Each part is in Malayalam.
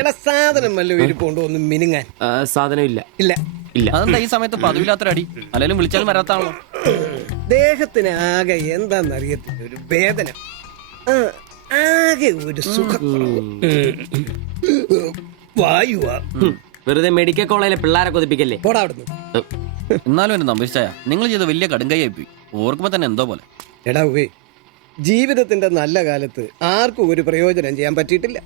എടാ സാധനം വല്ല ഇരിപ്പുണ്ടോ ഒന്ന് മിനുങ്ങാൻ? സാധനം ഇല്ല. ഇല്ല ഇല്ല. അതെന്താ ഈ സമയത്ത് പതിവില്ലാത്തൊരടി? അല്ലെങ്കിലും വിളിച്ചാലും വരാത്താണല്ലോ. ദേഹത്തിന് ആകെ എന്താന്നറിയത്തില്ല, ഒരു വേദന, ആകെ ഒരു സുഖം. വായുവാ. വെറുതെ മെഡിക്കൽ കോളേജിലെ പിള്ളേരെ കൊതിപ്പിക്കല്ലേ. പോടാ അവിടുന്ന്. എന്നാലും എന്നെ നമ്പിച്ചായ നിങ്ങൾ ചെയ്ത വലിയ കടുങ്കയായി പോയി. ഓർക്കുമ്പോ തന്നെ എന്തോ പോലെ. എടാ ഉവേ, ജീവിതത്തിന്റെ നല്ല കാലത്ത് ആർക്കും ഒരു പ്രയോജനം ചെയ്യാൻ പറ്റിയിട്ടില്ല.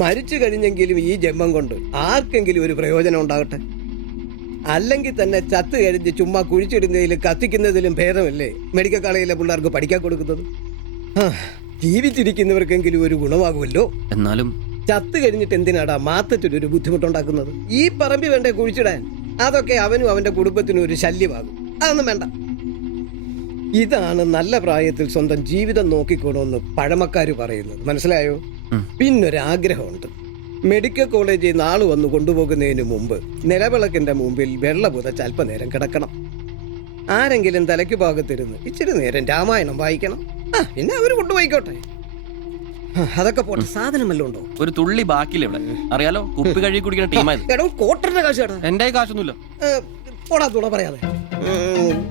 മരിച്ചു കഴിഞ്ഞെങ്കിലും ഈ ജന്മം കൊണ്ട് ആർക്കെങ്കിലും ഒരു പ്രയോജനം ഉണ്ടാകട്ടെ. അല്ലെങ്കിൽ തന്നെ ചത്ത് കഴിഞ്ഞ് ചുമ്മാ കുഴിച്ചിടുന്നതിലും കത്തിക്കുന്നതിലും ഭേദമല്ലേ മെഡിക്കൽ കോളേജിലെ പിള്ളേർക്ക് പഠിക്കാൻ കൊടുക്കുന്നത്? ജീവിച്ചിരിക്കുന്നവർക്കെങ്കിലും ഒരു ഗുണമാകുമല്ലോ. എന്നാലും ചത്ത് കഴിഞ്ഞിട്ട് എന്തിനാടാ മാത്തറ്റൊരു ബുദ്ധിമുട്ടുണ്ടാക്കുന്നത്? ഈ പറമ്പി വേണ്ടേ കുഴിച്ചിടാൻ? അതൊക്കെ അവനും അവന്റെ കുടുംബത്തിനും ഒരു ശല്യമാകും. അതൊന്നും വേണ്ട. ഇതാണ് നല്ല പ്രായത്തിൽ സ്വന്തം ജീവിതം നോക്കിക്കോണമെന്ന് പഴമക്കാര് പറയുന്നത്, മനസ്സിലായോ? പിന്നൊരാഗ്രഹമുണ്ട്. മെഡിക്കൽ കോളേജിൽ നാള് വന്ന് കൊണ്ടുപോകുന്നതിന് മുമ്പ് നിലവിളക്കിന്റെ മുമ്പിൽ വെള്ള പുതച്ച് അല്പനേരം കിടക്കണം. ആരെങ്കിലും തലയ്ക്ക് ഭാഗത്തിരുന്ന് ഇച്ചിരി നേരം രാമായണം വായിക്കണം. പിന്നെ അവര് കൊണ്ടുപോയിക്കോട്ടെ. അതൊക്കെ പോട്ടെ, സാധനം വല്ലതും ഉണ്ടോ? ഒരു തുള്ളി ബാക്കിയില്ല ഇവിടെ. അറിയാലോ, കുപ്പി കഴുകി കുടിക്കുന്ന ടീമായത്. എടോ, കോട്ടറിന്റെ കാശ് കേട്ടോ. എന്റെ കാശൊന്നുമില്ല. പോടാ തുണ പറയാതെ.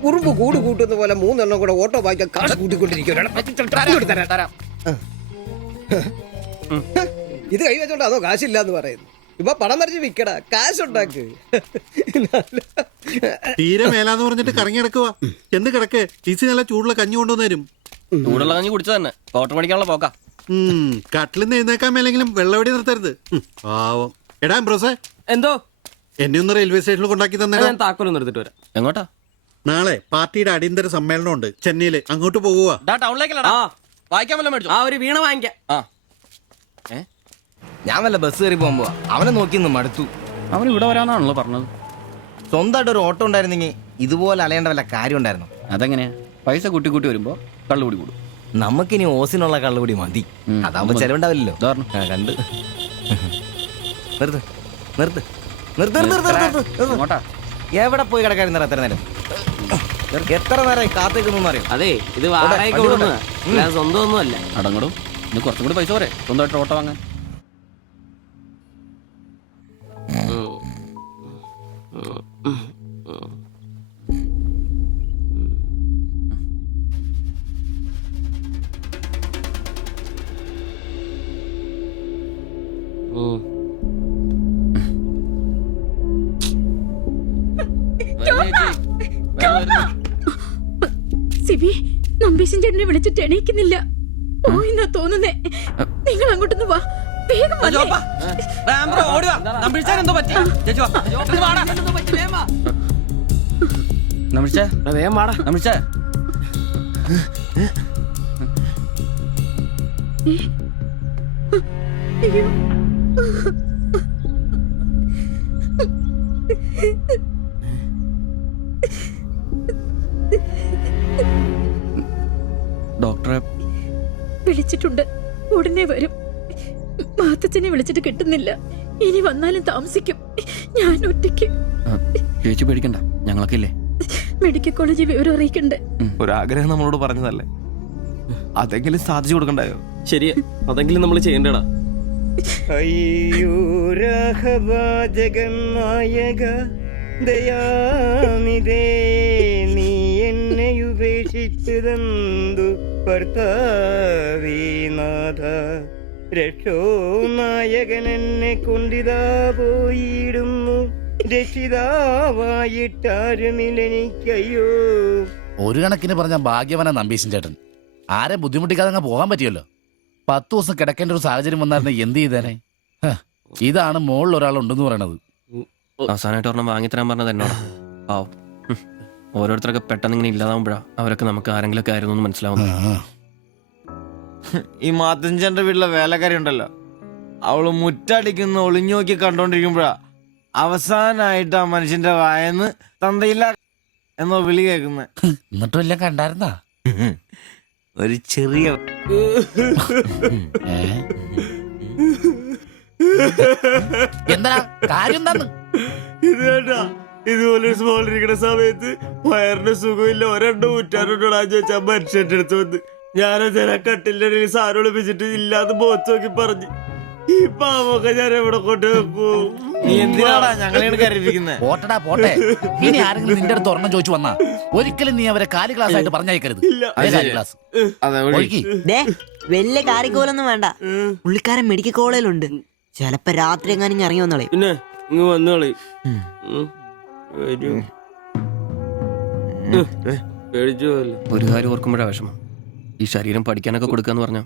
ഉറുമ്പ് കൂട് കൂട്ടുന്ന പോലെ 3 എണ്ണം കൂടെ ഓട്ടോ വായിക്കാൻ കാശ് കൂട്ടിക്കൊണ്ടിരിക്കും. ഇത് കൈവച്ചോണ്ട് അതോ കാശില്ല എന്ന് പറയുന്നു. ഇപ്പൊ പണം വരച്ച് വിക്കടാ, കാശുണ്ടാക്ക്. തീരെ മേലാന്ന് പറഞ്ഞിട്ട് കറങ്ങി കിടക്കുക. എന്ത് കിടക്ക്? ഈസി നല്ല ചൂടുള്ള കഞ്ഞി കൊണ്ടുവന്ന് തരും. ചൂടുള്ള കഞ്ഞി കുടിച്ചു തന്നെ കോട്ടർ പഠിക്കാനുള്ള പോക്കാ. കട്ടിലിന്ന് എഴുന്നേക്കാൻ മേലെങ്കിലും വെള്ളവടി നിർത്തരുത്. പാവം. എടാ ബ്രോസേ, എന്തോ എന്നെ ഒന്ന് റെയിൽവേ സ്റ്റേഷനിൽ കൊണ്ടാക്കി തന്നെ. ഞാൻ താക്കോലൊന്നും എടുത്തിട്ട് വരാം. എങ്ങോട്ടാ? നാളെ പാർട്ടിയുടെ അടിയന്തര സമ്മേളനം ഉണ്ട് ചെന്നൈയില്. അങ്ങോട്ട് പോകുക. ടൗണിലേക്കല്ലടാ. വായിക്കാൻ വല്ല മേടിച്ചു. ഒരു വീണ വാങ്ങിക്കാം. ഞാൻ വല്ല ബസ് കയറി പോകുമ്പോ അവനെ നോക്കി മടുത്തു. അവൻ ഇവിടെ വരാന്നാണല്ലോ പറഞ്ഞത്. സ്വന്തമായിട്ട് ഒരു ഓട്ടോ ഉണ്ടായിരുന്നെങ്കിൽ ഇതുപോലെ അലയേണ്ട വല്ല കാര്യം ഉണ്ടായിരുന്നു. അതെങ്ങനെയാ? പൈസ കൂട്ടി കൂട്ടി വരുമ്പോ കള്ളുകൂടി കൂടും. നമുക്കിനി ഓസിനുള്ള കള്ളുകൂടി മതി. അതാവുമ്പോ ചെലവുണ്ടാവില്ലല്ലോ. കണ്ട് നിർത്ത് നിർത്ത് നിർത്ത് നിർത്ത്. എവിടെ പോയി കിടക്കാരുന്ന എത്ര നേരം? എത്ര നേരം കാത്തേക്കൊന്നും അറിയാം. അതെ, ഇത് വാടകയ്ക്ക് കൊടുക്കുന്നതാ, സ്വന്തം ഒന്നും അല്ല. അടങ്ങടും. ഇനി കുറച്ചും കൂടി പൈസ പോരെ സ്വന്തമായിട്ട് ഓട്ടോ വാങ്ങാൻ. സിബി, നമ്പീശൻ ചേട്ടനെ വിളിച്ചിട്ട് എണീക്കുന്നില്ല. പോയിന്നാ തോന്നുന്നേ. നിങ്ങൾ അങ്ങോട്ടൊന്ന് വാ, വേഗം വന്നേ. അയ്യോ, ഡോക്ടറെ വിളിച്ചിട്ടുണ്ട്, ഉടനെ വരും. മാത്തച്ഛനെ വിളിച്ചിട്ട് കിട്ടുന്നില്ല. ഇനി വന്നാലും താമസിക്കും. ഞാൻ ഒറ്റയ്ക്ക്. ചേച്ചി പേടിക്കണ്ട, ഞങ്ങളൊക്കെ ഇല്ലേ. മെഡിക്കൽ കോളേജിൽ വിവരം അറിയിക്കണ്ടേ? ഒരാഗ്രഹം നമ്മളോട് പറഞ്ഞതല്ലേ, അതെങ്കിലും സാധിച്ചു കൊടുക്കണ്ടായോ? ശരിയാ, അതെങ്കിലും നമ്മൾ ചെയ്യണ്ടടാ. അയ്യോ രാഘവാ ജഗന്നായക ദയാനിധേ, നീ എന്നെ ഉപേക്ഷിച്ചതെന്തു ഭർത്താവീനാഥ. രക്ഷോ നായകൻ എന്നെ കൊണ്ടിതാ പോയിടുന്നു, രക്ഷിതാവായിട്ടാരുമില്ലെനിക്കയ്യോ. ഒരു കണക്കിന് പറഞ്ഞ ഭാഗ്യവനാ നമ്പീശൻ ചേട്ടൻ. ആരെ ബുദ്ധിമുട്ടിക്കാതെ അങ്ങ് പോകാൻ പറ്റിയല്ലോ. 10 ദിവസം കിടക്കേണ്ട ഒരു സാഹചര്യം വന്നായിരുന്നു എന്ത് ചെയ്തേനെ? ഇതാണ് മുകളിൽ ഒരാളുണ്ടെന്ന് പറയണത്. അവസാനമായിട്ട് ഒരെണ്ണം വാങ്ങിത്തരാൻ പറഞ്ഞത് എന്നോട്. പാവം, ഓരോരുത്തരൊക്കെ പെട്ടെന്ന് ഇങ്ങനെ ഇല്ലാതാവുമ്പോഴാ അവരൊക്കെ നമുക്ക് ആരെങ്കിലൊക്കെ ആയിരുന്നു എന്ന് മനസ്സിലാവുന്നു. ഈ മാത്തഞ്ചന്റെ വീട്ടിലെ വേലക്കാരി ഉണ്ടല്ലോ, അവള് മുറ്റടിക്കുന്ന ഒളിഞ്ഞു നോക്കി കണ്ടോണ്ടിരിക്കുമ്പോഴാ അവസാനായിട്ട് ആ മനുഷ്യന്റെ വായന്ന് തന്തയില്ല എന്നോ വിളി കേൾക്കുന്നത്. എന്നിട്ടും എല്ലാം കണ്ടായിരുന്നാ? ഒരു ചെറിയ എന്താ കാര്യം? എന്താന്ന് ഇത് കേട്ടാ, ഇതുപോലെ സ്മോൾ ഇരിക്കുന്ന സമയത്ത് വയറിന് സുഖമില്ല, ഒരെണ്ണം ഊറ്റാറുണ്ടോടാന്ന് ചോദിച്ചാൽ മനുഷ്യന്റെ അടുത്ത് വന്ന് ഞാനച്ഛനെ കട്ടിലിന്റെ ഇടയിൽ സാറ് വിളിപ്പിച്ചിട്ട് ഇല്ലാതെ ബോത്ത് നോക്കി പറഞ്ഞു ഈ പാവൊക്കെ ഞാൻ എവിടെ കൊണ്ട് വെക്കൂ. നീ എന്തിനാടാ ഞങ്ങളെയാണ് കരയിപ്പിക്കുന്നത്? പോട്ടടാ പോട്ടെ. ഇനി ആരെങ്കിലും നിന്റെ അടുത്ത് ഒരെണ്ണം ചോദിച്ചു വന്നാ ഒരിക്കലും നീ അവരെ കാലി ക്ലാസ് ആയിട്ട് പറഞ്ഞയക്കരുത്. ക്ലാസ് അതെ ഒഴി. ഒഴുക്കി. വലിയ കാരിക്കോലൊന്നും വേണ്ട. പുള്ളിക്കാരൻ മെഡിക്കൽ കോളേജിലുണ്ട്. ചിലപ്പോ രാത്രി എങ്ങാനും ഇറങ്ങി വന്നോളെ. പിന്നെ ഇങ്ങ് വന്നോളി. പേടിച്ചു പോയല്ലേ. ഒരു കാര്യം ഓർക്കുമ്പോഴാ വിഷമം. ഈ ശരീരം പഠിക്കാനൊക്കെ കൊടുക്കാന്ന് പറഞ്ഞാ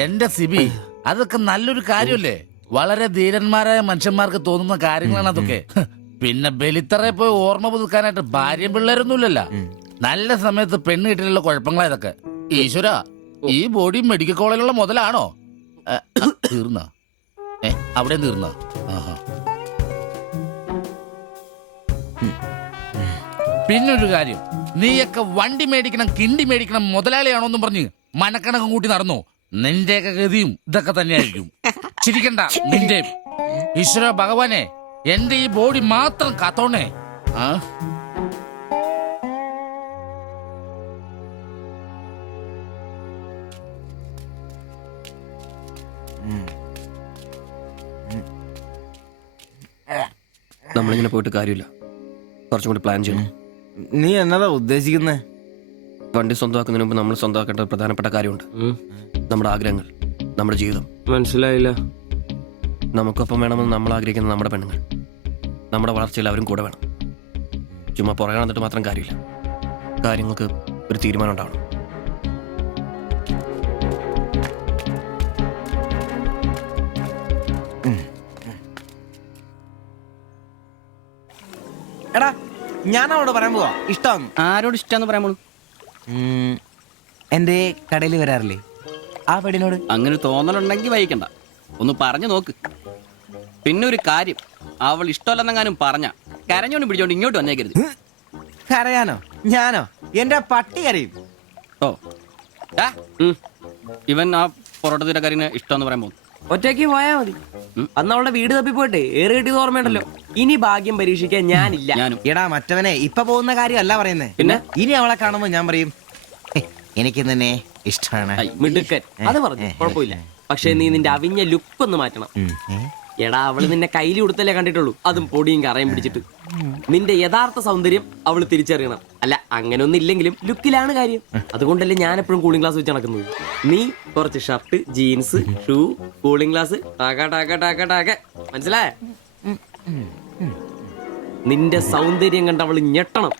എന്റെ സിബി, അതൊക്കെ നല്ലൊരു കാര്യമല്ലേ? വളരെ ധീരന്മാരായ മനുഷ്യന്മാർക്ക് തോന്നുന്ന കാര്യങ്ങളാണ് അതൊക്കെ. പിന്നെ ബലിത്തറയെ പോയി ഓർമ്മ പുതുക്കാനായിട്ട് ഭാര്യയും പിള്ളേരൊന്നുമില്ലല്ലോ. നല്ല സമയത്ത് പെണ്ണ് കിട്ടിയുള്ള കുഴപ്പങ്ങളാ ഇതൊക്കെ. ഈശ്വര, ഈ ബോഡി മെഡിക്കൽ കോളേജിലുള്ള മുതലാണോ? തീർന്ന അവിടെ തീർന്ന. പിന്നൊരു കാര്യം, നീയൊക്കെ വണ്ടി മേടിക്കണം, കിണ്ടി മേടിക്കണം, മുതലാളിയാണോന്നും പറഞ്ഞ് മനക്കണക്കും കൂട്ടി നടന്നു. നിന്റെയൊക്കെ ഗതിയും ഇതൊക്കെ തന്നെയായിരിക്കും. ചിരിക്കണ്ട നിന്റെ. ഈശ്വര ഭഗവാനെ, എന്റെ ഈ ബോഡി മാത്രം കാത്തോണേ. നമ്മളിങ്ങനെ പോയിട്ട് കാര്യമില്ല. കുറച്ചും കൂടി പ്ലാൻ ചെയ്യണം. നീ എന്നതാ ഉദ്ദേശിക്കുന്നേ? വണ്ടി സ്വന്തമാക്കുന്നതിന് മുമ്പ് നമ്മൾ സ്വന്തമാക്കേണ്ട ഒരു പ്രധാനപ്പെട്ട കാര്യമുണ്ട്. നമ്മുടെ ആഗ്രഹങ്ങൾ, നമ്മുടെ ജീവിതം. മനസ്സിലായില്ല. നമുക്കൊപ്പം വേണമെന്ന് നമ്മൾ ആഗ്രഹിക്കുന്ന നമ്മുടെ പെണ്ണുങ്ങൾ. നമ്മുടെ വളർച്ചയിൽ അവരും കൂടെ വേണം. ചുമ്മാ പുറകെ നടന്നിട്ട് മാത്രം കാര്യമില്ല. കാര്യങ്ങൾക്ക് ഒരു തീരുമാനം ഉണ്ടാവണം. എടാ, ഞാൻ അവളോട് പറയാൻ പോവാ ഇഷ്ടം. ആരോട് ഇഷ്ടമെന്ന് പറയാൻ പോണു? എന്റെ കടയിൽ വരാറില്ലേ ആ പെടിനോട്? അങ്ങനെ തോന്നലുണ്ടെങ്കിൽ വൈകണ്ട, ഒന്ന് പറഞ്ഞു നോക്ക്. പിന്നെ ഒരു കാര്യം, അവൾ ഇഷ്ടമല്ലെന്നെങ്ങാനും പറഞ്ഞ കരഞ്ഞോണ്ട് പിടിച്ചോണ്ട് ഇങ്ങോട്ട് വന്നേക്കരുത്. കരയാനോ? ഞാനോ? എന്റെ പട്ടി കരയും. ഓ ഇവൻ ആ പൊറോട്ട തീരക്കാരിനെ ഇഷ്ടമെന്ന് പറയാൻ പോകുന്നു. ഒറ്റയ്ക്ക് പോയാ മതി. അന്ന് അവളുടെ വീട് തപ്പി പോട്ടെ. ഏറെ കിട്ടിയത് ഓർമ്മയുണ്ടല്ലോ. ഇനി ഭാഗ്യം പരീക്ഷിക്കാൻ ഞാനില്ല. ഞാനും. എടാ മറ്റവനെ, ഇപ്പൊ പോകുന്ന കാര്യമല്ല പറയുന്നേ. പിന്നെ ഇനി അവളെ കാണുമ്പോ ഞാൻ പറയും എനിക്ക് തന്നെ ഇഷ്ടമാണ്. മിടുക്കൻ. അത് പറഞ്ഞു കുഴപ്പമില്ല. പക്ഷെ നീ നിന്റെ അവിഞ്ഞ ലുക്ക് ഒന്ന് മാറ്റണം. എടാ, അവള് നിന്നെ കയ്യിൽ കൊടുത്തല്ലേ കണ്ടിട്ടുള്ളൂ, അതും പൊടിയും കറയും പിടിച്ചിട്ട്. നിന്റെ യഥാർത്ഥ സൗന്ദര്യം അവള് തിരിച്ചറിയണം. അല്ല, അങ്ങനെ ഒന്നും ഇല്ലെങ്കിലും ലുക്കിലാണ് കാര്യം. അതുകൊണ്ടല്ലേ ഞാൻ എപ്പോഴും കൂളിംഗ് ഗ്ലാസ് വെച്ച് നടക്കുന്നത്. നീ കുറച്ച് shirt, jeans, shoe, cooling glass, മനസ്സിലായ? നിന്റെ സൗന്ദര്യം കണ്ട് അവള് ഞെട്ടണം.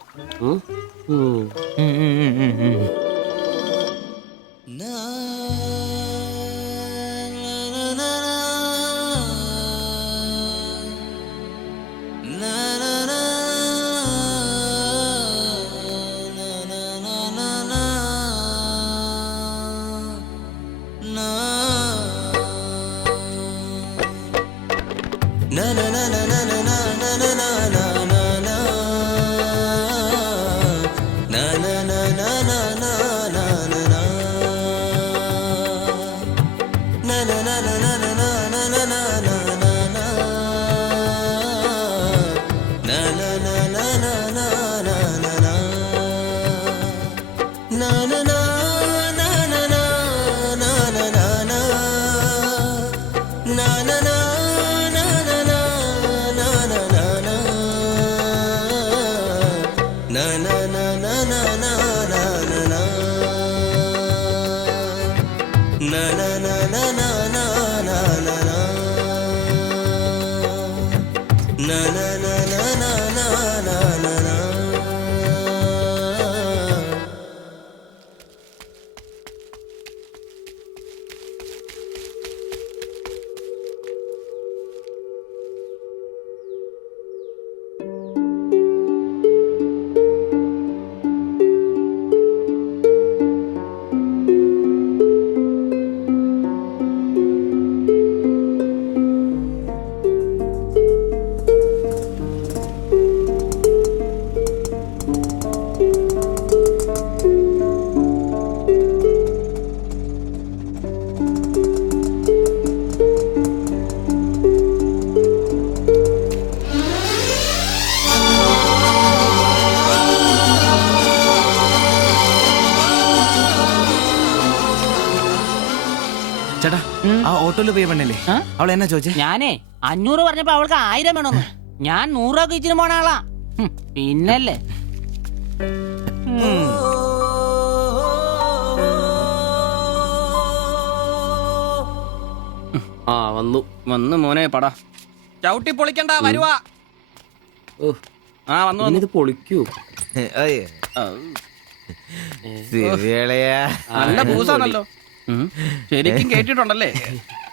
na na na na na na ആ ഓട്ടോയിൽ പോയി പെണ്ണല്ലേ അവൾ എന്നാ ചോദിച്ചേ? ഞാനേ 500 പറഞ്ഞപ്പോ അവൾക്ക് 1000 വേണമെന്ന്. ഞാൻ 100 രൂപ ഇച്ചിരി പോണ ആളാ. പിന്നല്ലേ ആ വന്നു വന്ന് മോനെ പടാ ചവിട്ടി പൊളിക്കണ്ട വരുവാ. ആ വന്നു വന്നു. ഇത് പൊളിക്കൂ. നല്ല പൂസാണല്ലോ. ശരിക്കും കേട്ടിട്ടുണ്ടല്ലേ?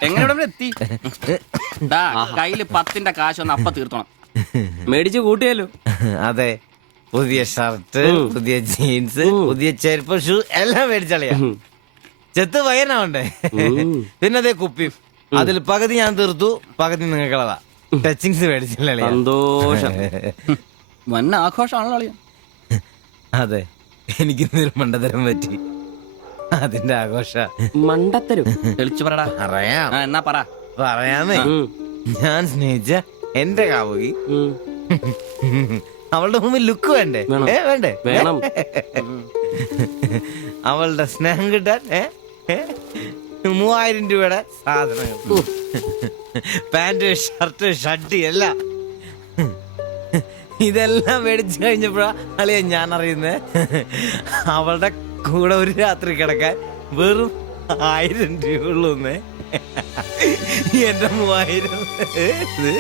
എങ്ങനെ ഇവിടെ വരെ എത്തി? ദാ, കയ്യില് 10ന്റെ കാശൊന്ന് അപ്പ തീർത്തണം. മേടിച്ച് കൂട്ടിയല്ലോ. അതെ, പുതിയ ഷർട്ട്, പുതിയ ജീൻസ്, പുതിയ ചെരുപ്പ്, ഷൂ എല്ലാം മേടിച്ചളിയാ. ചെത്ത് വയനാവണ്ടേ? പിന്നെ അതേ കുപ്പി, അതിൽ പകുതി ഞാൻ തീർത്തു, പകുതി നിങ്ങൾക്കുള്ളതാ. ടച്ചിങ്സ് മേടിച്ചില്ലേ? സന്തോഷം. വന്ന ആഘോഷമാണല്ലോ അളിയാ. അതെ, എനിക്ക് മണ്ടതരം പറ്റി, അതിന്റെ ആഘോഷ. മണ്ടത്തരും തെളിച്ചു പറടാ. അറിയാം, എന്നാ പറ. പറയാമേ. ഞാൻ സ്നേഹിച്ച എന്റെ കാമുകി അവളുടെ മുമ്പിൽ ലുക്ക് വേണ്ടേ? വേണ്ടേ? വേണം. അവളുടെ സ്നേഹം കിട്ടാൻ 3000 രൂപയുടെ സാധനങ്ങൾ, പാന്റ്, ഷർട്ട്, ഷഡ്ഡി എല്ലാം. ഇതെല്ലാം മേടിച്ചു കഴിഞ്ഞപ്പോഴാ അളിയ ഞാൻ അറിയുന്നേ, അവളുടെ കൂടെ ഒരു രാത്രി കിടക്കാൻ വെറും 1000 രൂപ ഉള്ളൂന്നേ. എന്റെ 3000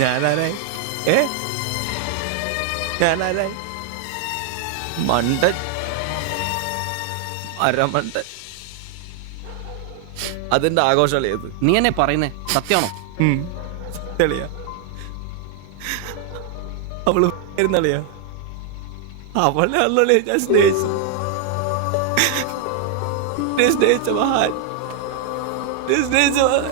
ഞാനാരായി? ഞാനാരായി? മണ്ടൻ, മരമണ്ടൻ. അതിന്റെ ആഘോഷളിയത്. നീ എന്നെ പറയുന്നേ സത്യമാണോ? തെളിയാ അവള് ളിയാ അവളെ അല്ലേ ഞാൻ സ്നേഹിച്ചു. സ്നേഹിച്ച മഹാൻ, സ്നേഹിച്ച മഹാൻ.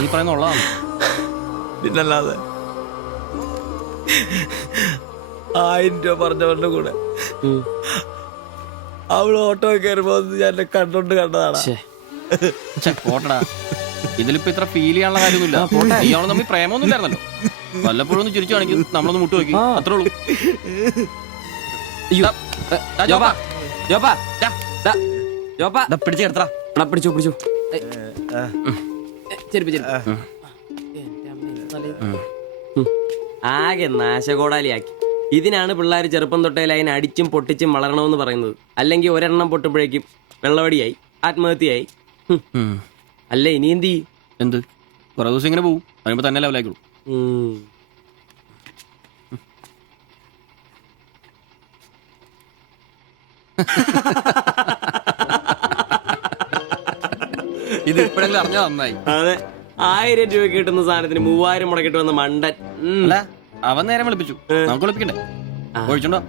നീ പറയുന്ന ഉള്ളതാണ്. പിന്നല്ലാതെ 1000 രൂപ പറഞ്ഞവരുടെ കൂടെ അവള് ഓട്ടോ കയറുമ്പോ ഞാൻ എന്നെ കണ്ടോണ്ട് കണ്ടതാണ്. പോട്ടടാ, ഇതിലിപ്പോ ഇത്ര ഫീൽ ചെയ്യാനുള്ള കാര്യമൊന്നുമില്ല. ഇയാള് തമ്മിൽ പ്രേമൊന്നും ഇല്ലായിരുന്നല്ലോ. വല്ലപ്പോഴും ഒന്ന് ചിരിച്ചു കാണിക്കും, നമ്മളൊന്ന് മുട്ടു നോക്കി, അത്രേ ഉള്ളൂ. പിടിച്ചു കിടത്താ. പിടിച്ചോ പിടിച്ചോ. ചെരുപ്പ് ചെരുപ്പ്. ആകെ നാശകോടാലിയാക്കി. ഇതിനാണ് പിള്ളേർ ചെറുപ്പം തൊട്ടേ ലൈൻ അടിച്ചും പൊട്ടിച്ചും വളരണമെന്ന് പറയുന്നത്. അല്ലെങ്കിൽ ഒരെണ്ണം പൊട്ടുമ്പോഴേക്കും വെള്ളവടിയായി, ആത്മഹത്യയായി. അല്ല ഇനി എന്ത് ചെയ്യും? എന്ത് കുറെ ദിവസം ഇങ്ങനെ പോവും, പറയുമ്പോ തന്നെ ലെവലായിക്കോളൂ. ഇത് ഇപ്പോഴെങ്കിലും അറിഞ്ഞാ നന്നായി. അതെ, 1000 രൂപ കിട്ടുന്ന സാധനത്തിന് 3000 മുടക്കിട്ട് വന്ന മണ്ടൻ. അല്ല, അവൻ നേരം വിളിപ്പിച്ചു, നമുക്ക് വിളിപ്പിക്കണ്ടേ? ഒഴിച്ചുണ്ടോ?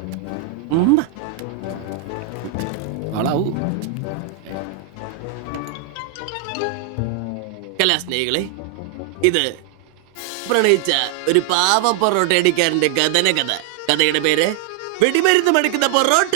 ആളാവൂ. കലാസ്നേഹികളെ, ഇത് പ്രണയിച്ച ഒരു പാവം പൊറോട്ട അടിക്കാരന്റെ കഥന കഥ. കഥയുടെ പേര് വെടിമരുന്ന് മടുക്കുന്ന പൊറോട്ട.